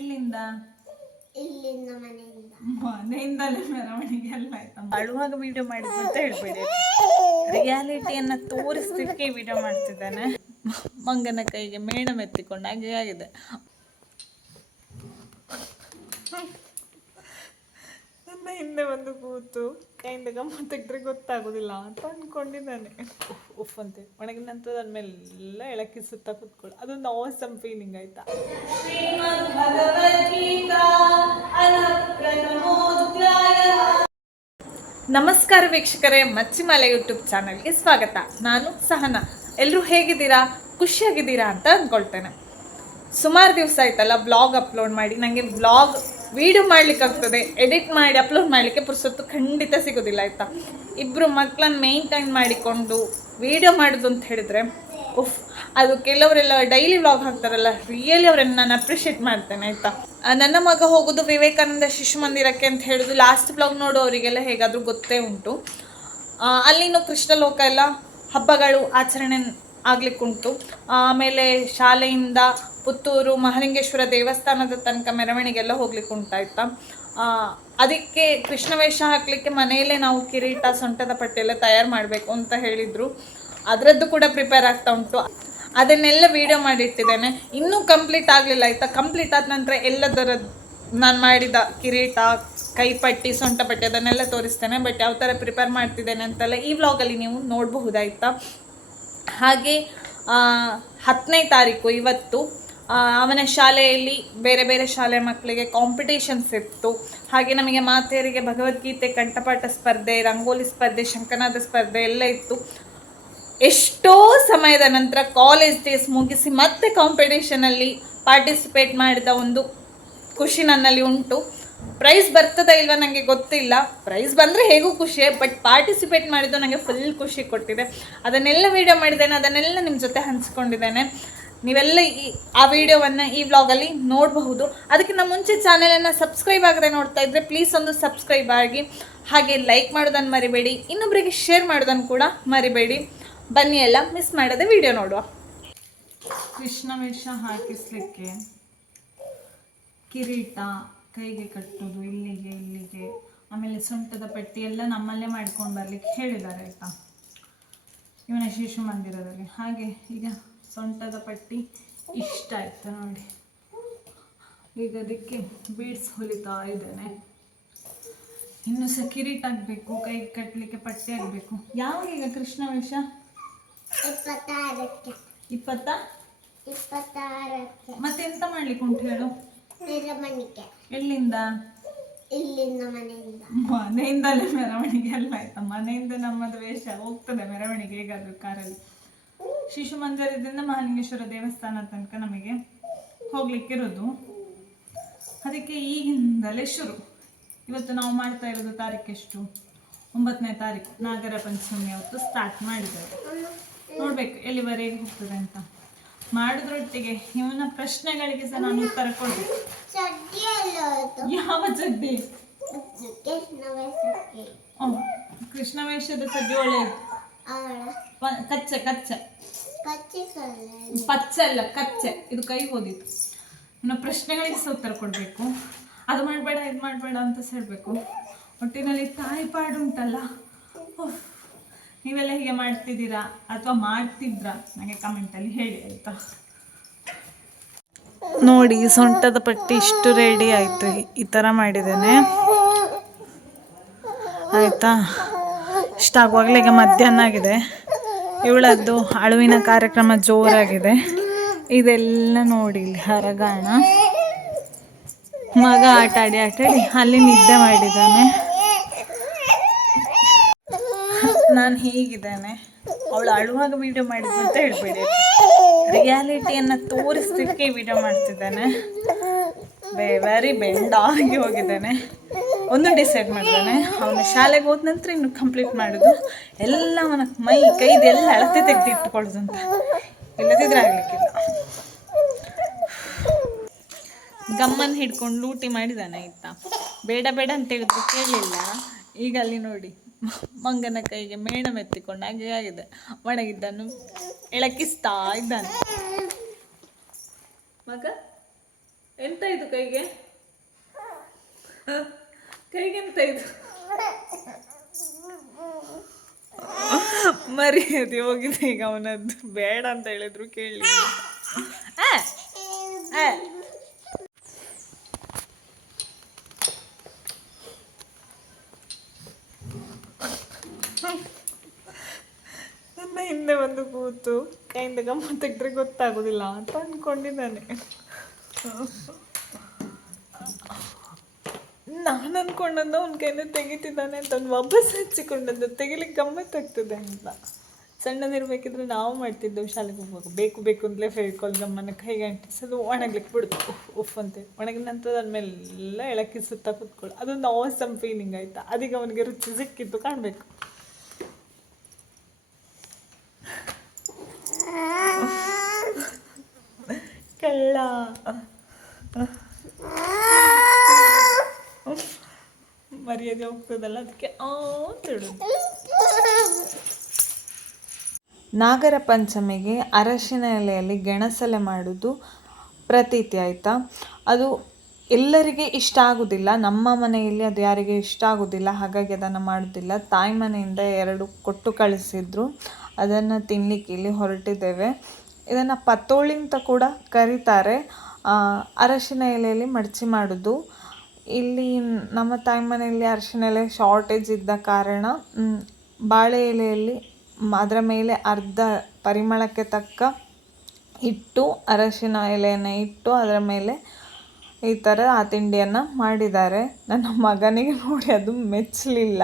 ಎಲ್ಲಿಂದ? ಇಲ್ಲಿಂದ ಮನೆಯಿಂದ. ಮನೆಯಿಂದಲೇ ಮೆರವಣಿಗೆ ಎಲ್ಲ ಆಯ್ತಾ? ಅಳುವಾಗ ವಿಡಿಯೋ ಮಾಡಿದ್ದು ಅಂತ ಹೇಳ್ಬೇಡಿ. ರಿಯಾಲಿಟಿಯನ್ನ ತೋರಿಸ್ಲಿಕ್ಕೆ ವಿಡಿಯೋ ಮಾಡ್ತಿದ್ದಾನೆ. ಮಂಗನ ಕೈಗೆ ಮೇಣ ಮೆತ್ತಿಕೊಂಡಾಗೆ ಆಗಿದೆ ಹಿಂದೆ ಬಂದು ಕೂತು ಕೈಯಿಂದ ಗಮ್ಮ ತೆಗೆದ್ರೆ ಗೊತ್ತಾಗೋದಿಲ್ಲ ಅಂತ ಅಂದ್ಕೊಂಡಿದ್ದಾನೆ ಉಫ್, ಅಂತೆ. ಒಣಗಿದ ನಂತರ ಅದ್ಮೇಲೆಲ್ಲ ಮೇಲೆಲ್ಲ ಎಳಕಿ ಸುತ್ತ ಕೂತ್ಕೊಳ್ಳು ಅದೊಂದು ಆಸಮ್ ಫೀಲಿಂಗ್ ಆಯ್ತಾ? ನಮಸ್ಕಾರ ವೀಕ್ಷಕರೇ ಮಚ್ಚಿಮಾಲೆ ಯೂಟ್ಯೂಬ್ ಚಾನಲ್ಗೆ ಸ್ವಾಗತ. ನಾನು ಸಹನಾ. ಎಲ್ಲರೂ ಹೇಗಿದ್ದೀರಾ? ಖುಷಿಯಾಗಿದ್ದೀರಾ ಅಂತ ಅಂದ್ಕೊಳ್ತೇನೆ ಸುಮಾರು ದಿವಸ ಆಯ್ತಲ್ಲ ಬ್ಲಾಗ್ ಅಪ್ಲೋಡ್ ಮಾಡಿ. ನನಗೆ ಬ್ಲಾಗ್ ವಿಡಿಯೋ ಮಾಡ್ಲಿಕ್ಕೆ ಆಗ್ತದೆ ಎಡಿಟ್ ಮಾಡಿ ಅಪ್ಲೋಡ್ ಮಾಡಲಿಕ್ಕೆ ಪುರ್ಸೊತ್ತು ಖಂಡಿತ ಸಿಗೋದಿಲ್ಲ, ಆಯ್ತಾ? ಇಬ್ಬರು ಮಕ್ಕಳನ್ನ ಮೇಂಟೈನ್ ಮಾಡಿಕೊಂಡು ವೀಡಿಯೋ ಮಾಡೋದು ಅಂತ ಹೇಳಿದ್ರೆ, ಉಫ್, ಅದು ಕೆಲವರೆಲ್ಲ ಡೈಲಿ ವ್ಲಾಗ್ ಹಾಕ್ತಾರಲ್ಲ ರಿಯಲಿ ಅವರನ್ನು ನಾನು ಅಪ್ರಿಷಿಯೇಟ್ ಮಾಡ್ತೇನೆ, ಆಯ್ತಾ? ನನ್ನ ಮಗ ಹೋಗೋದು ವಿವೇಕಾನಂದ ಶಿಶು ಮಂದಿರಕ್ಕೆ ಅಂತ ಹೇಳೋದು ಲಾಸ್ಟ್ ಬ್ಲಾಗ್ ನೋಡೋರಿಗೆಲ್ಲ ಹೇಗಾದರೂ ಗೊತ್ತೇ ಉಂಟು. ಅಲ್ಲಿನೂ ಕೃಷ್ಣ ಲೋಕ ಎಲ್ಲ ಹಬ್ಬಗಳು, ಆಚರಣೆ ಆಗ್ಲಿಕ್ಕುಂಟು ಆಮೇಲೆ ಶಾಲೆಯಿಂದ ಪುತ್ತೂರು ಮಹಾಲಿಂಗೇಶ್ವರ ದೇವಸ್ಥಾನದ ತನಕ ಮೆರವಣಿಗೆಲ್ಲ ಹೋಗ್ಲಿಕ್ಕೆ ಉಂಟಾಯ್ತಾ? ಅದಕ್ಕೆ ಕೃಷ್ಣ ವೇಷ ಹಾಕಲಿಕ್ಕೆ ಮನೆಯಲ್ಲೇ ನಾವು ಕಿರೀಟ, ಸೊಂಟದ ಪಟ್ಟಿ ಎಲ್ಲ ತಯಾರು ಮಾಡಬೇಕು ಅಂತ ಹೇಳಿದರು. ಅದರದ್ದು ಕೂಡ ಪ್ರಿಪೇರ್ ಆಗ್ತಾ ಉಂಟು. ಅದನ್ನೆಲ್ಲ ವಿಡಿಯೋ ಮಾಡಿಟ್ಟಿದ್ದೇನೆ. ಇನ್ನೂ ಕಂಪ್ಲೀಟ್ ಆಗಲಿಲ್ಲ, ಆಯಿತಾ? ಕಂಪ್ಲೀಟ್ ಆದ ನಂತರ ಎಲ್ಲದರ ನಾನು ಮಾಡಿದ ಕಿರೀಟ, ಕೈಪಟ್ಟಿ, ಸೊಂಟಪಟ್ಟಿ ಅದನ್ನೆಲ್ಲ ತೋರಿಸ್ತೇನೆ. ಬಟ್ ಯಾವ ಥರ ಪ್ರಿಪೇರ್ ಮಾಡ್ತಿದ್ದೇನೆ ಅಂತೆಲ್ಲ ಈ ವ್ಲಾಗಲ್ಲಿ ನೀವು ನೋಡಬಹುದಾಯ್ತಾ? ಹಾಗೆ ಹತ್ತನೇ ತಾರೀಕು ಇವತ್ತು ಅವನ ಶಾಲೆಯಲ್ಲಿ ಬೇರೆ ಬೇರೆ ಶಾಲೆ ಮಕ್ಕಳಿಗೆ ಕಾಂಪಿಟೇಷನ್ಸ್ ಇತ್ತು ಹಾಗೆ ನಮಗೆ ಮಾತೆಯರಿಗೆ ಭಗವದ್ಗೀತೆ, ಕಂಠಪಾಠ ಸ್ಪರ್ಧೆ, ರಂಗೋಲಿ ಸ್ಪರ್ಧೆ, ಶಂಕನಾದ ಸ್ಪರ್ಧೆ ಎಲ್ಲ ಇತ್ತು. ಎಷ್ಟೋ ಸಮಯದ ನಂತರ ಕಾಲೇಜ್ ಡೇಸ್ ಮುಗಿಸಿ ಮತ್ತೆ ಕಾಂಪಿಟೇಷನಲ್ಲಿ ಪಾರ್ಟಿಸಿಪೇಟ್ ಮಾಡಿದ ಒಂದು ಖುಷಿ ನನ್ನಲ್ಲಿ ಉಂಟು. ಪ್ರೈಸ್ ಬರ್ತದ ಇಲ್ವಾ ನನಗೆ ಗೊತ್ತಿಲ್ಲ. ಪ್ರೈಸ್ ಬಂದರೆ ಹೇಗೂ ಖುಷಿ, ಬಟ್ ಪಾರ್ಟಿಸಿಪೇಟ್ ಮಾಡಿದ್ದು ನನಗೆ ಫುಲ್ ಖುಷಿ ಕೊಟ್ಟಿದೆ. ಅದನ್ನೆಲ್ಲ ವೀಡಿಯೋ ಮಾಡಿದ್ದೇನೆ, ಅದನ್ನೆಲ್ಲ ನಿಮ್ಮ ಜೊತೆ ಹಂಚ್ಕೊಂಡಿದ್ದೇನೆ. ನೀವೆಲ್ಲ ಈ, ಆ ವಿಡಿಯೋವನ್ನು ಈ ವ್ಲಾಗಲ್ಲಿ ನೋಡಬಹುದು. ಅದಕ್ಕಿಂತ ಮುಂಚೆ ಚಾನೆಲನ್ನು ಸಬ್ಸ್ಕ್ರೈಬ್ ಆಗದೆ ನೋಡ್ತಾ ಇದ್ದರೆ ಪ್ಲೀಸ್ ಒಂದು ಸಬ್ಸ್ಕ್ರೈಬ್ ಆಗಿ, ಹಾಗೆ ಲೈಕ್ ಮಾಡೋದನ್ನು ಮರಿಬೇಡಿ ಇನ್ನೊಬ್ಬರಿಗೆ ಶೇರ್ ಮಾಡೋದನ್ನು ಕೂಡ ಮರಿಬೇಡಿ. ಬನ್ನಿ ಎಲ್ಲ ಮಿಸ್ ಮಾಡದೆ ವಿಡಿಯೋ ನೋಡುವ. ಕೃಷ್ಣ ವೇಷ ಹಾಕಿಸ್ಲಿಕ್ಕೆ ಕಿರೀಟ. ಕೈಗೆ ಕಟ್ಟೋದು ಇಲ್ಲಿಗೆ ಇಲ್ಲಿಗೆ ಆಮೇಲೆ ಸೊಂಟದ ಪಟ್ಟಿ ಎಲ್ಲ ನಮ್ಮಲ್ಲೇ ಮಾಡ್ಕೊಂಡು ಬರ್ಲಿಕ್ಕೆ ಹೇಳಿದ್ದಾರೆ ಆಯಿತಾ? ಇವನ ಶಿಶು ಮಂದಿರದಲ್ಲಿ. ಹಾಗೆ ಈಗ ಸೊಂಟದ ಪಟ್ಟಿ ಇಷ್ಟ ಆಯಿತು ನೋಡಿ. ಈಗ ಅದಕ್ಕೆ ಬೀಡ್ಸ್ ಹೊಲಿತಾ ಇದ್ದೇನೆ. ಇನ್ನು ಸಹ ಕಿರೀಟ ಆಗಬೇಕು ಕೈಗೆ ಕಟ್ಟಲಿಕ್ಕೆ ಪಟ್ಟಿ ಆಗಬೇಕು ಯಾವಾಗ ಈಗ ಕೃಷ್ಣ ವೇಷ? ಇಪ್ಪತ್ತಾರಕ್ಕೆ. ಇಪ್ಪತ್ತ? ಮತ್ತೆ ಮತ್ತೆಂತ ಮಾಡ್ಲಿಕ್ಕೆ ಉಂಟು ಹೇಳು? ಎಲ್ಲಿಂದ? ಇಲ್ಲಿಂದ ಮನೆಯಿಂದ. ಮನೆಯಿಂದಲೇ ಮೆರವಣಿಗೆ ಎಲ್ಲ ಆಯ್ತಾ? ಮನೆಯಿಂದ ನಮ್ಮದು ವೇಷ ಹೋಗ್ತದೆ ಮೆರವಣಿಗೆ ಹೇಗಾದ್ರೂ ಕಾರಲ್ಲಿ. ಶಿಶು ಮಂದಿರದಿಂದ ಮಹಾಲಿಂಗೇಶ್ವರ ದೇವಸ್ಥಾನ ತನಕ ನಮಗೆ ಹೋಗ್ಲಿಕ್ಕೆ ಇರೋದು ಅದಕ್ಕೆ ಈಗಿಂದಲೇ ಶುರು. ಇವತ್ತು ನಾವು ಮಾಡ್ತಾ ಇರೋದು ತಾರೀಕು ಎಷ್ಟು? ಒಂಬತ್ತನೇ ತಾರೀಕು ನಾಗರ ಪಂಚಮಿ ಅವತ್ತು ಸ್ಟಾರ್ಟ್ ಮಾಡಿದ್ದಾರೆ. ನೋಡ್ಬೇಕು ಎಲ್ಲಿವರೆಗೆ ಹೋಗ್ತದೆ ಅಂತ. ಮಾಡಿದ್ರೊಟ್ಟಿಗೆ ಇವನ ಪ್ರಶ್ನೆಗಳಿಗೆ ಸಹ ನಾನು ಉತ್ತರ ಕೊಡ್ತೀನಿ. ಸದ್ಯ ಯಾವ ಚಡ್ಡಿ ಕೃಷ್ಣ ವೇಷದ ಚಡ್ಡಿ ಒಳ್ಳೆಯದು. ಕಚ್ಚೆ ಕಚ್ಚೆ. ಪಚ್ಚೆ ಅಲ್ಲ, ಕಚ್ಚೆ. ಇದು ಕೈ ಹೋದಿತ್ತು. ಇನ್ನು ಪ್ರಶ್ನೆಗಳಿಗೆ ಸಹ ಉತ್ತರ ಕೊಡಬೇಕು. ಅದು ಮಾಡಬೇಡ, ಇದು ಮಾಡಬೇಡ ಅಂತ ಹೇಳಬೇಕು. ಒಟ್ಟಿನಲ್ಲಿ ತಾಯಿ ಪಾಡು ಉಂಟಲ್ಲ ಉಫ್. ನೀವೆಲ್ಲ ಹೀಗೆ ಮಾಡ್ತಿದ್ದೀರಾ ಅಥವಾ ಮಾಡ್ತಿದ್ರಾ? ನನಗೆ ಕಮೆಂಟಲ್ಲಿ ಹೇಳಿ, ಆಯಿತಾ? ನೋಡಿ ಸೊಂಟದ ಪಟ್ಟಿ ಇಷ್ಟು ರೆಡಿ ಆಯಿತು. ಈ ಥರ ಮಾಡಿದ್ದೇನೆ. ಆಯಿತಾ? ಇಷ್ಟಾಗುವಾಗಲೇ ಈಗ ಮಧ್ಯಾಹ್ನ ಆಗಿದೆ. ಇವಳದ್ದು ಅಳುವಿನ ಕಾರ್ಯಕ್ರಮ ಜೋರಾಗಿದೆ. ಇದೆಲ್ಲ ನೋಡಿ ಇಲ್ಲಿ ಹರಗಾಣ. ಮಗ ಆಟ ಆಡಿ ಆಟಾಡಿ ಅಲ್ಲಿ ನಿದ್ದೆ ಮಾಡಿದ್ದಾನೆ. ನಾನು ಹೇಗಿದ್ದೇನೆ. ಅವಳು ಅಳುವಾಗ ವಿಡಿಯೋ ಮಾಡಿದ್ದು ಅಂತ ಹೇಳ್ಬೇಡಿ. ರಿಯಾಲಿಟಿಯನ್ನು ತೋರಿಸ್ಲಿಕ್ಕೆ ವಿಡಿಯೋ ಮಾಡ್ತಿದ್ದಾನೆ. ವೆರಿ ಬೆಂಡ್ ಆಗಿ ಹೋಗಿದ್ದಾನೆ. ಒಂದು ಡಿಸೈಡ್ ಮಾಡಿದ್ದಾನೆ. ಅವನು ಶಾಲೆಗೆ ಹೋದ ನಂತರ ಇನ್ನು ಕಂಪ್ಲೀಟ್ ಮಾಡೋದು. ಎಲ್ಲ ಅವನ ಮೈ ಕೈದೆಲ್ಲ ಅಳತೆ ತೆಗೆದು ಇಟ್ಕೊಳ್ಳೋದು ಅಂತ. ಇಲ್ಲದಿದ್ರೆ ಆಗಲಿಕ್ಕಿಲ್ಲ. ಗಮ್ಮನ್ ಹಿಡ್ಕೊಂಡು ಲೂಟಿ ಮಾಡಿದ್ದಾನೆ ಆಯ್ತಾ? ಬೇಡ ಬೇಡ ಅಂತ ಹೇಳಿದ್ರು ಕೇಳಲಿಲ್ಲ ಈಗ ಅಲ್ಲಿ ನೋಡಿ. ಮಂಗನ ಕೈಗೆ ಮೇಣ ಮೆತ್ತಿಕೊಂಡ ಹಾಗೆ ಆಗಿದೆ. ಒಣಗಿದ್ದನ್ನು ಎಳಕಿಸ್ತಾ ಇದ್ದಾನೆ. ಮಗ, ಎಂತ ಇದು ಕೈಗೆ? ಕೈಗೆ ಎಂತ ಇದು? ಮರ್ಯಾದೆ ಹೋಗಿದೆ ಈಗ ಅವನದ್ದು. ಬೇಡ ಅಂತ ಹೇಳಿದ್ರು ಕೇಳಿ. ನನ್ನ ಹಿಂದೆ ಬಂದು ಕೂತು ಕೈಯಿಂದ ಗಮ್ಮ ತೆಗೆದ್ರೆ ಗೊತ್ತಾಗೋದಿಲ್ಲ ಅಂತ ಅಂದ್ಕೊಂಡಿದ್ದಾನೆ ನಾನು ಅಂದ್ಕೊಂಡಂದು ಅವ್ನ ಕೈಯಿಂದ ತೆಗಿತಿದ್ದಾನೆ ಅಂತ ಅವ್ನು ವಾಪಸ್ ಹಚ್ಚಿಕೊಂಡದ್ದು, ತೆಗಿಲಿಕ್ಕೆ ಗಮ್ಮತ್ತಾಗ್ತದೆ ಅಂತ. ಸಣ್ಣದಿರ್ಬೇಕಿದ್ರೆ ನಾವು ಮಾಡ್ತಿದ್ದೆವು ಶಾಲೆಗೆ ಹೋಗುವಾಗ. ಬೇಕು ಬೇಕು ಅಂತಲೇ ಫೇವಿಕಾಲ್ ಗಮ್ಮನ ಕೈಗೆ ಅಂಟಿಸೋದು, ಒಣಗ್ಲಿಕ್ಕೆ ಬಿಡ್ತು ಉಫ್ ಅಂತೆ ಅಂತೇಳಿ ಒಣಗಿದ ನಂತರ ಅದ್ಮೇಲೆಲ್ಲ ಎಳಕ್ಕಿ ಸುತ್ತ ಕೂತ್ಕೊಳ್ಳು ಅದೊಂದು ಆಸಮ್ ಫೀಲಿಂಗ್ ಆಯ್ತಾ? ಅದೀಗ ಅವನಿಗೆ ರುಚಿ ಸಿಕ್ಕಿದ್ದು ಕಾಣಬೇಕು. ಕಳ್ಳ ಮರ್ಯಾದೆ ಹೋಗ್ತದಲ್ಲ ಅದಕ್ಕೆ ನಾಗರ ಪಂಚಮಿಗೆ ಅರಶಿನ ಎಲೆಯಲ್ಲಿ ಗೆಣಸಲೆ ಮಾಡೋದು ಪ್ರತೀತಿ ಆಯಿತಾ? ಅದು ಎಲ್ಲರಿಗೆ ಇಷ್ಟ ಆಗೋದಿಲ್ಲ. ನಮ್ಮ ಮನೆಯಲ್ಲಿ ಅದು ಯಾರಿಗೆ ಇಷ್ಟ ಆಗೋದಿಲ್ಲ. ಹಾಗಾಗಿ ಅದನ್ನು ಮಾಡೋದಿಲ್ಲ. ತಾಯಿ ಮನೆಯಿಂದ ಎರಡು ಕೊಟ್ಟು ಕಳಿಸಿದ್ರು. ಅದನ್ನು ತಿನ್ನಲಿಕ್ಕೆ ಇಲ್ಲಿ ಹೊರಟಿದ್ದೇವೆ. ಇದನ್ನು ಪತ್ತೋಳಿ ಅಂತ ಕೂಡ ಕರೀತಾರೆ. ಅರಶಿನ ಎಲೆಯಲ್ಲಿ ಮಡಚಿ ಮಾಡೋದು. ಇಲ್ಲಿ ನಮ್ಮ ತಾಯಿ ಮನೆಯಲ್ಲಿ ಅರಶಿನ ಎಲೆ ಶಾರ್ಟೇಜ್ ಇದ್ದ ಕಾರಣ ಬಾಳೆ ಎಲೆಯಲ್ಲಿ ಅದರ ಮೇಲೆ ಅರ್ಧ ಪರಿಮಳಕ್ಕೆ ತಕ್ಕ ಇಟ್ಟು ಅರಶಿನ ಎಲೆಯನ್ನು ಇಟ್ಟು ಅದರ ಮೇಲೆ ಈ ಥರ ಆ ತಿಂಡಿಯನ್ನು ಮಾಡಿದ್ದಾರೆ. ನನ್ನ ಮಗನಿಗೆ ನೋಡಿ ಅದು ಮೆಚ್ಚಲಿಲ್ಲ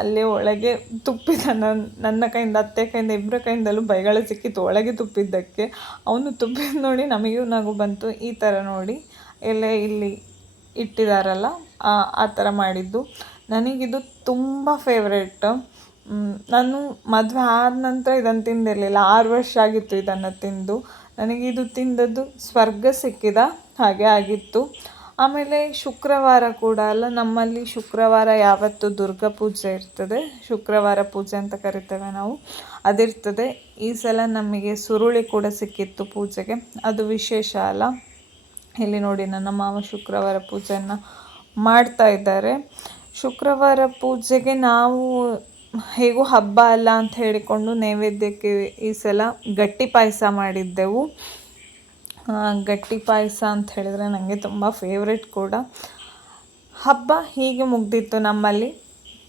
ಅಲ್ಲೇ ಒಳಗೆ ತುಪ್ಪಿದ ನನ್ನ ನನ್ನ ಕೈಯಿಂದ, ಅತ್ತೆ ಕೈಯಿಂದ ಇಬ್ಬರ ಕೈಯಿಂದಲೂ ಬೈಗಳ ಸಿಕ್ಕಿತ್ತು ಒಳಗೆ ತುಪ್ಪಿದ್ದಕ್ಕೆ. ಅವನು ತುಪ್ಪಿದ ನೋಡಿ ನಮಗೂ ನಗು ಬಂತು. ಈ ಥರ ನೋಡಿ ಎಲೆ ಇಲ್ಲಿ ಇಟ್ಟಿದಾರಲ್ಲ, ಆ ಥರ ಮಾಡಿದ್ದು. ನನಗಿದು ತುಂಬ ಫೇವ್ರೇಟ್. ನಾನು ಮದುವೆ ಆದ ನಂತರ ಇದನ್ನು ತಿಂದಿರಲಿಲ್ಲ. ಆರು ವರ್ಷ ಆಗಿತ್ತು ಇದನ್ನು ತಿಂದು. ನನಗೆ ಇದು ತಿಂದದ್ದು ಸ್ವರ್ಗ ಸಿಕ್ಕಿದ ಹಾಗೆ ಆಗಿತ್ತು. ಆಮೇಲೆ ಶುಕ್ರವಾರ ಕೂಡ ಅಲ್ಲ, ನಮ್ಮಲ್ಲಿ ಶುಕ್ರವಾರ ಯಾವತ್ತು ದುರ್ಗಾ ಪೂಜೆ ಇರ್ತದೆ. ಶುಕ್ರವಾರ ಪೂಜೆ ಅಂತ ಕರಿತೇವೆ ನಾವು. ಅದಿರ್ತದೆ. ಈ ಸಲ ನಮಗೆ ಸುರುಳಿ ಕೂಡ ಸಿಕ್ಕಿತ್ತು ಪೂಜೆಗೆ. ಅದು ವಿಶೇಷ ಅಲ್ಲ. ಇಲ್ಲಿ ನೋಡಿ, ನನ್ನ ಮಾವ ಶುಕ್ರವಾರ ಪೂಜೆಯನ್ನು ಮಾಡ್ತಾ ಇದ್ದಾರೆ. ಶುಕ್ರವಾರ ಪೂಜೆಗೆ ನಾವು ಹೇಗೂ ಹಬ್ಬ ಅಲ್ಲ ಅಂತ ಹೇಳಿಕೊಂಡು ನೈವೇದ್ಯಕ್ಕೆ ಈ ಸಲ ಗಟ್ಟಿ ಪಾಯಸ ಮಾಡಿದ್ದೆವು. ಗಟ್ಟಿ ಪಾಯಸ ಅಂತ ಹೇಳಿದ್ರೆ ನನಗೆ ತುಂಬ ಫೇವ್ರೆಟ್ ಕೂಡ. ಹಬ್ಬ ಹೀಗೆ ಮುಗ್ದಿತ್ತು ನಮ್ಮಲ್ಲಿ.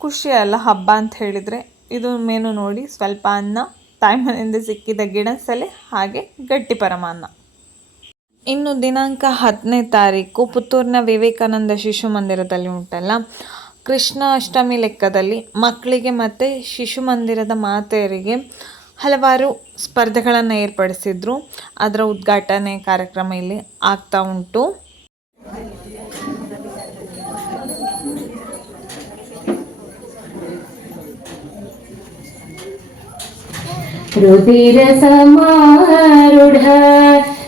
ಖುಷಿ ಅಲ್ಲ ಹಬ್ಬ ಅಂತ ಹೇಳಿದರೆ. ಇದು ಮೇನು ನೋಡಿ ಸ್ವಲ್ಪ ಅನ್ನ ತಾಯಿ ಮನೆಯಿಂದ ಸಿಕ್ಕಿದ ಗಿಡಸಲೆ ಹಾಗೆ ಗಟ್ಟಿ ಪರಮಾನ್ನ. ಇನ್ನು ದಿನಾಂಕ ಹತ್ತನೇ ತಾರೀಕು, ಪುತ್ತೂರಿನ ವಿವೇಕಾನಂದ ಶಿಶು ಮಂದಿರದಲ್ಲಿ ಉಂಟಲ್ಲ. ಕೃಷ್ಣ ಅಷ್ಟಮಿ ಲೆಕ್ಕದಲ್ಲಿ ಮಕ್ಕಳಿಗೆ ಮತ್ತು ಶಿಶು ಮಂದಿರದ ಮಾತೆಯರಿಗೆ ಹಲವಾರು ಸ್ಪರ್ಧೆಗಳನ್ನು ಏರ್ಪಡಿಸಿದ್ರು ಅದರ ಉದ್ಘಾಟನೆ ಕಾರ್ಯಕ್ರಮ ಇಲ್ಲಿ ಆಗ್ತಾ ಉಂಟು रुधिरसमारूढ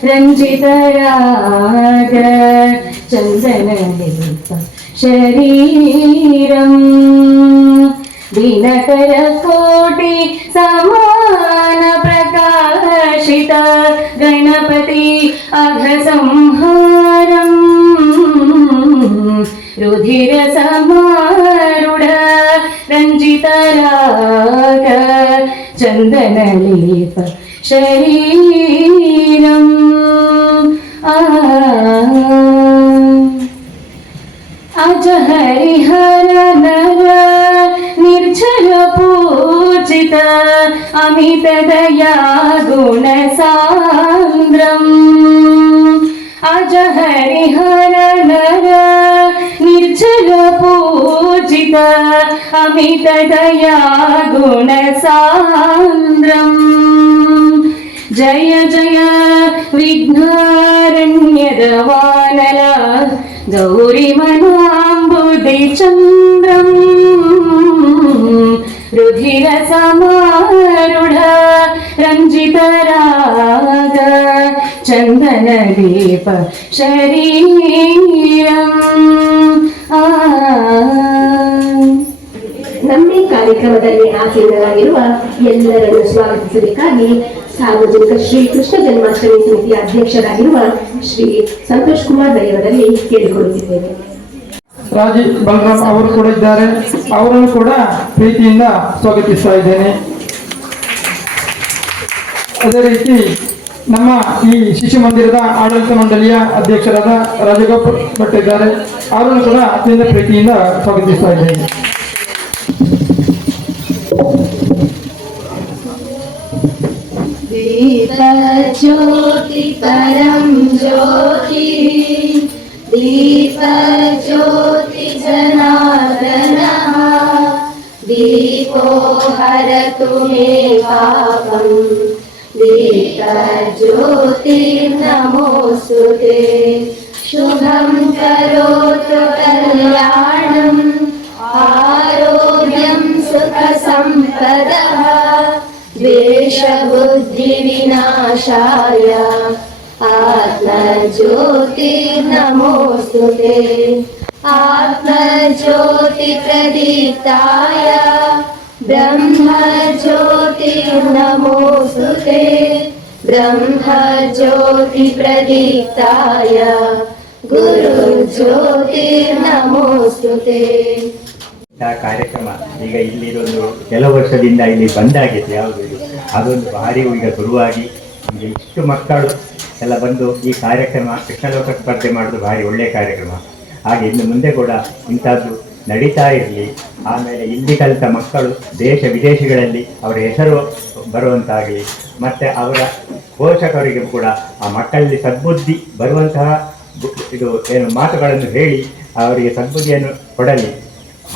रञ्जितराग शरीरम् दिनकरकोटि समान प्रकाशित गणपति अघसंहारम् रुधिरसमारूढ रञ्जितराग चन्दनलेप शरीरम् अज हरिहर नर निर्जल पूजित अमित दया गुणसान्द्रम् अज हरिहर नर निर्जल पूजित अमित दया गुणसान्द्रम् जय जय विघ्नारण्यदवानल गौरिमनाम्बुदे चन्द्रम् रुधिरसमारूढ रञ्जितराग चन्दनदीप शरीरम् आ ನಮ್ಮ ಈ ಕಾರ್ಯಕ್ರಮದಲ್ಲಿ ಆಸೀನರಾಗಿರುವ ಎಲ್ಲರನ್ನು ಸ್ವಾಗತಿಸಬೇಕಾಗಿ ಸಾರ್ವಜನಿಕ ಶ್ರೀ ಕೃಷ್ಣ ಜನ್ಮಾಷ್ಟಮಿ ಸಮಿತಿಯ ಅಧ್ಯಕ್ಷರಾಗಿರುವ ಶ್ರೀ ಸಂತೋಷ್ ಕುಮಾರ್ ದಯವರಲ್ಲಿ ಕೇಳಿಕೊಳ್ಳುತ್ತಿದ್ದೇವೆ ರಾಜಿ ಬಲರಾಮ್ ಅವರು ಕೂಡ ಇದ್ದಾರೆ ಅವರನ್ನು ಕೂಡ ಪ್ರೀತಿಯಿಂದ ಸ್ವಾಗತಿಸ್ತಾ ಇದ್ದೇನೆ ಅದೇ ರೀತಿ ನಮ್ಮ ಈ ಶಿಶು ಮಂದಿರದ ಆಡಳಿತ ಮಂಡಳಿಯ ಅಧ್ಯಕ್ಷರಾದ ರಾಜಗೋಪಾಲ್ ಭಟ್ ಇದ್ದಾರೆ ಅವರನ್ನು ಕೂಡ ಅತ್ಯಂತ ಪ್ರೀತಿಯಿಂದ ಸ್ವಾಗತಿಸ್ತಾ ಇದ್ದೇನೆ दीपज्योतिकरं ज्योतिः दीपज्योतिजनार्दनः दीपो हरतु मे पापम्। दीपज्योतिर्नमोऽस्तु। शुभं करोतु कल्याणम् आरोग्यं सुखसम्पदः द्वेषबुद्धिविनाशाय आत्मज्योतिर्नमोऽस्तु ते आत्मज्योतिप्रदीप्ताय ब्रह्मज्योतिर्नमोऽस्तु ते ब्रह्मज्योतिप्रदीप्ताय गुरुज्योतिर्नमोऽस्तु ते ಆ ಕಾರ್ಯಕ್ರಮ ಈಗ ಇಲ್ಲಿ ಇದೊಂದು ಕೆಲವು ವರ್ಷದಿಂದ ಇಲ್ಲಿ ಬಂದಾಗಿದೆ ಯಾವುದು ಇದು ಅದೊಂದು ಭಾರಿ ಈಗ ಶುರುವಾಗಿ ಈಗ ಇಷ್ಟು ಮಕ್ಕಳು ಎಲ್ಲ ಬಂದು ಈ ಕಾರ್ಯಕ್ರಮ ಕೃಷ್ಣಲೋಕ ಸ್ಪರ್ಧೆ ಮಾಡೋದು ಭಾರಿ ಒಳ್ಳೆಯ ಕಾರ್ಯಕ್ರಮ. ಹಾಗೆ ಇನ್ನು ಮುಂದೆ ಕೂಡ ಇಂಥದ್ದು ನಡೀತಾ ಇರಲಿ. ಆಮೇಲೆ ಇಲ್ಲಿ ಕಲಿತ ಮಕ್ಕಳು ದೇಶ ವಿದೇಶಗಳಲ್ಲಿ ಅವರ ಹೆಸರು ಬರುವಂತಾಗಲಿ, ಮತ್ತು ಅವರ ಪೋಷಕರಿಗೆ ಕೂಡ ಆ ಮಕ್ಕಳಲ್ಲಿ ಸದ್ಬುದ್ಧಿ ಬರುವಂತಹ ಇದು ಏನು ಮಾತುಗಳನ್ನು ಹೇಳಿ ಅವರಿಗೆ ಸದ್ಬುದ್ಧಿಯನ್ನು ಕೊಡಲಿ.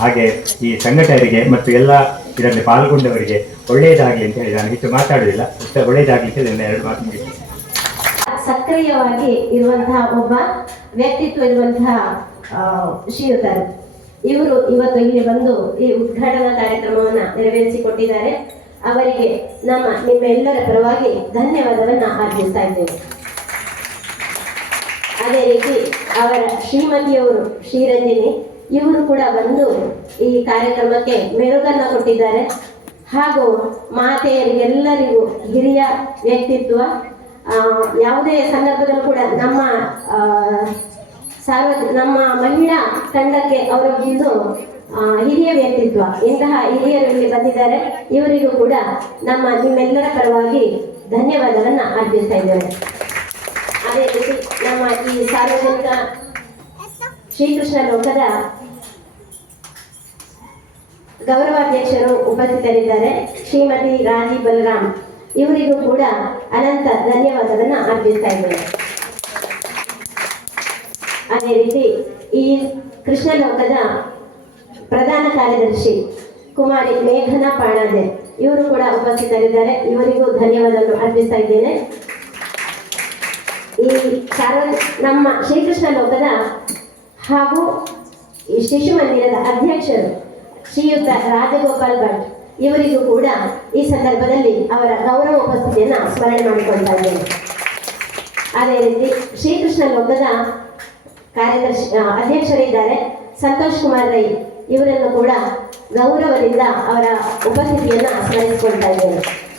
ಹಾಗೆ ಈ ಸಂಘಟಕರಿಗೆ ಮತ್ತು ಎಲ್ಲ ಇದರಲ್ಲಿ ಪಾಲ್ಗೊಂಡವರಿಗೆ ಒಳ್ಳೆಯದಾಗಲಿ ಅಂತ ಹೇಳಿ, ನಾನು ಹೆಚ್ಚು ಮಾತಾಡುವುದಿಲ್ಲ ಇಷ್ಟ ಒಳ್ಳೆಯದಾಗಲಿ ಅಂತ ಹೇಳಿ ಎರಡು ಮಾತು ಮುಗಿಸ್ತೇನೆ. ಸಕ್ರಿಯವಾಗಿ ಇರುವಂತಹ ಒಬ್ಬ ವ್ಯಕ್ತಿತ್ವ ಇರುವಂತಹ ಶ್ರೀಯುತರು. ಇವರು ಇವತ್ತು ಇಲ್ಲಿ ಬಂದು ಈ ಉದ್ಘಾಟನಾ ಕಾರ್ಯಕ್ರಮವನ್ನ ನೆರವೇರಿಸಿಕೊಟ್ಟಿದ್ದಾರೆ. ಅವರಿಗೆ ನಮ್ಮ ನಿಮ್ಮೆಲ್ಲರ ಪರವಾಗಿ ಧನ್ಯವಾದವನ್ನು ಅರ್ಪಿಸ್ತಾ ಇದ್ದೇವೆ ಅದೇ ರೀತಿ ಅವರ ಶ್ರೀಮತಿಯವರು ಶ್ರೀರಂಜಿನಿ ಇವರು ಕೂಡ ಬಂದು ಈ ಕಾರ್ಯಕ್ರಮಕ್ಕೆ ಮೆರುಗನ್ನ ಕೊಟ್ಟಿದ್ದಾರೆ. ಹಾಗೂ ಮಾತೆಯರಿಗೆಲ್ಲರಿಗೂ ಹಿರಿಯ ವ್ಯಕ್ತಿತ್ವ ಯಾವುದೇ ಸಂದರ್ಭದಲ್ಲೂ ಕೂಡ ನಮ್ಮ ಸಾರ್ವಜ ಸಾರ್ವ ನಮ್ಮ ಮಹಿಳಾ ತಂಡಕ್ಕೆ ಅವರೊಂದು ಹಿರಿಯ ವ್ಯಕ್ತಿತ್ವ, ಇಂತಹ ಹಿರಿಯರು ಇಲ್ಲಿ ಬಂದಿದ್ದಾರೆ. ಇವರಿಗೂ ಕೂಡ ನಮ್ಮ ನಿಮ್ಮೆಲ್ಲರ ಪರವಾಗಿ ಧನ್ಯವಾದಗಳನ್ನು ಅರ್ಪಿಸ್ತಾ ಇದ್ದೇವೆ ಅದೇ ರೀತಿ ನಮ್ಮ ಈ ಸಾರ್ವಜನಿಕ ಶ್ರೀಕೃಷ್ಣ ಲೋಕದ ಗೌರವಾಧ್ಯಕ್ಷರು ಉಪಸ್ಥಿತರಿದ್ದಾರೆ. ಶ್ರೀಮತಿ ರಾಜಿ ಬಲರಾಮ್ ಇವರಿಗೂ ಕೂಡ ಅನಂತ ಧನ್ಯವಾದವನ್ನು ಅರ್ಪಿಸ್ತಾ ಇದ್ದೇನೆ. ಅದೇ ರೀತಿ ಈ ಕೃಷ್ಣ ಲೋಕದ ಪ್ರಧಾನ ಕಾರ್ಯದರ್ಶಿ ಕುಮಾರಿ ಮೇಘನಾ ಪಾಣಾದೆ ಇವರು ಕೂಡ ಉಪಸ್ಥಿತರಿದ್ದಾರೆ. ಇವರಿಗೂ ಧನ್ಯವಾದವನ್ನು ಅರ್ಪಿಸ್ತಾ ಇದ್ದೇನೆ. ಈ ನಮ್ಮ ಶ್ರೀಕೃಷ್ಣ ಲೋಕದ ಹಾಗೂ ಈ ಶಿಶು ಮಂದಿರದ ಅಧ್ಯಕ್ಷರು ಶ್ರೀಯುತ ರಾಜಗೋಪಾಲ್ ಭಟ್ ಇವರಿಗೂ ಕೂಡ ಈ ಸಂದರ್ಭದಲ್ಲಿ ಅವರ ಗೌರವ ಉಪಸ್ಥಿತಿಯನ್ನು ಸ್ಮರಣೆ ಮಾಡಿಕೊಳ್ತಾ ಅದೇ ರೀತಿ ಶ್ರೀಕೃಷ್ಣ ಲೋಕದ ಕಾರ್ಯದರ್ಶಿ ಅಧ್ಯಕ್ಷರಿದ್ದಾರೆ ಸಂತೋಷ್ ಕುಮಾರ್ ರೈ. ಇವರನ್ನು ಕೂಡ ಗೌರವದಿಂದ ಅವರ ಉಪಸ್ಥಿತಿಯನ್ನು ಸ್ಮರಿಸಿಕೊಳ್ತಾ ಇದ್ದೇನೆ.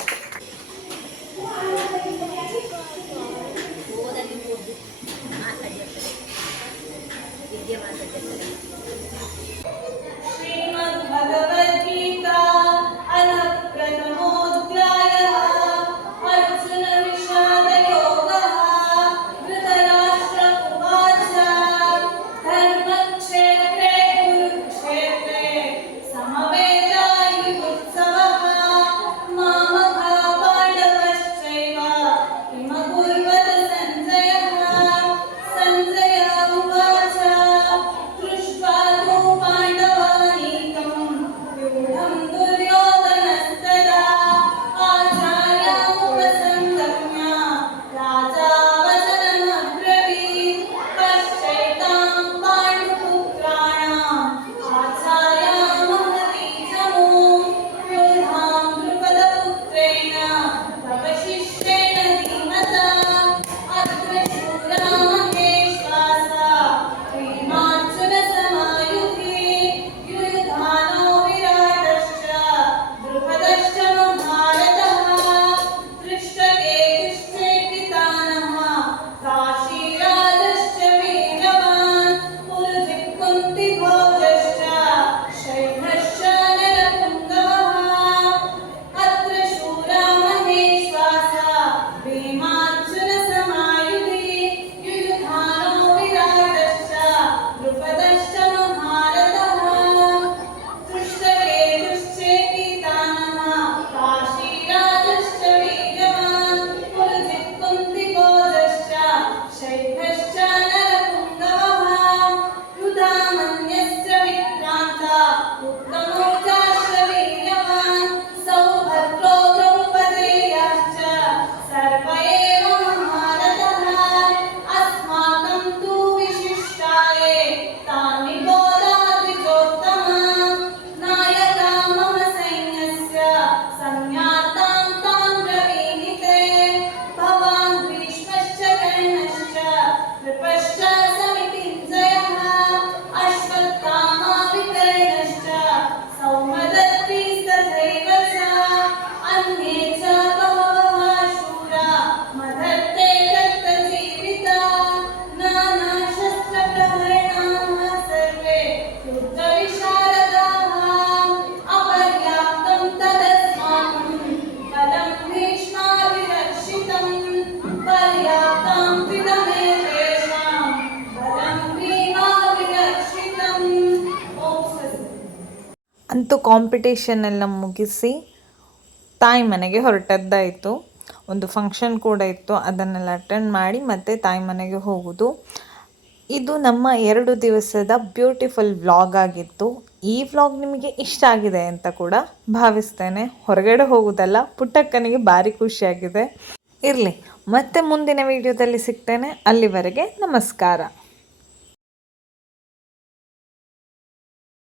ಅಂತೂ ಕಾಂಪಿಟೇಷನ್ ಎಲ್ಲ ಮುಗಿಸಿ ತಾಯಿ ಮನೆಗೆ ಹೊರಟದ್ದಾಯಿತು. ಒಂದು ಫಂಕ್ಷನ್ ಕೂಡ ಇತ್ತು, ಅದನ್ನೆಲ್ಲ ಅಟೆಂಡ್ ಮಾಡಿ ಮತ್ತೆ ತಾಯಿ ಮನೆಗೆ ಹೋಗೋದು. ಇದು ನಮ್ಮ ಎರಡು ದಿವಸದ ಬ್ಯೂಟಿಫುಲ್ ವ್ಲಾಗ್ ಆಗಿತ್ತು. ಈ ವ್ಲಾಗ್ ನಿಮಗೆ ಇಷ್ಟ ಆಗಿದೆ ಅಂತ ಕೂಡ ಭಾವಿಸ್ತೇನೆ. ಹೊರಗಡೆ ಹೋಗೋದಲ್ಲ, ಪುಟ್ಟಕ್ಕನಿಗೆ ಭಾರಿ ಖುಷಿಯಾಗಿದೆ. ಇರಲಿ, ಮತ್ತೆ ಮುಂದಿನ ವಿಡಿಯೋದಲ್ಲಿ ಸಿಗ್ತೇನೆ. ಅಲ್ಲಿವರೆಗೆ ನಮಸ್ಕಾರ.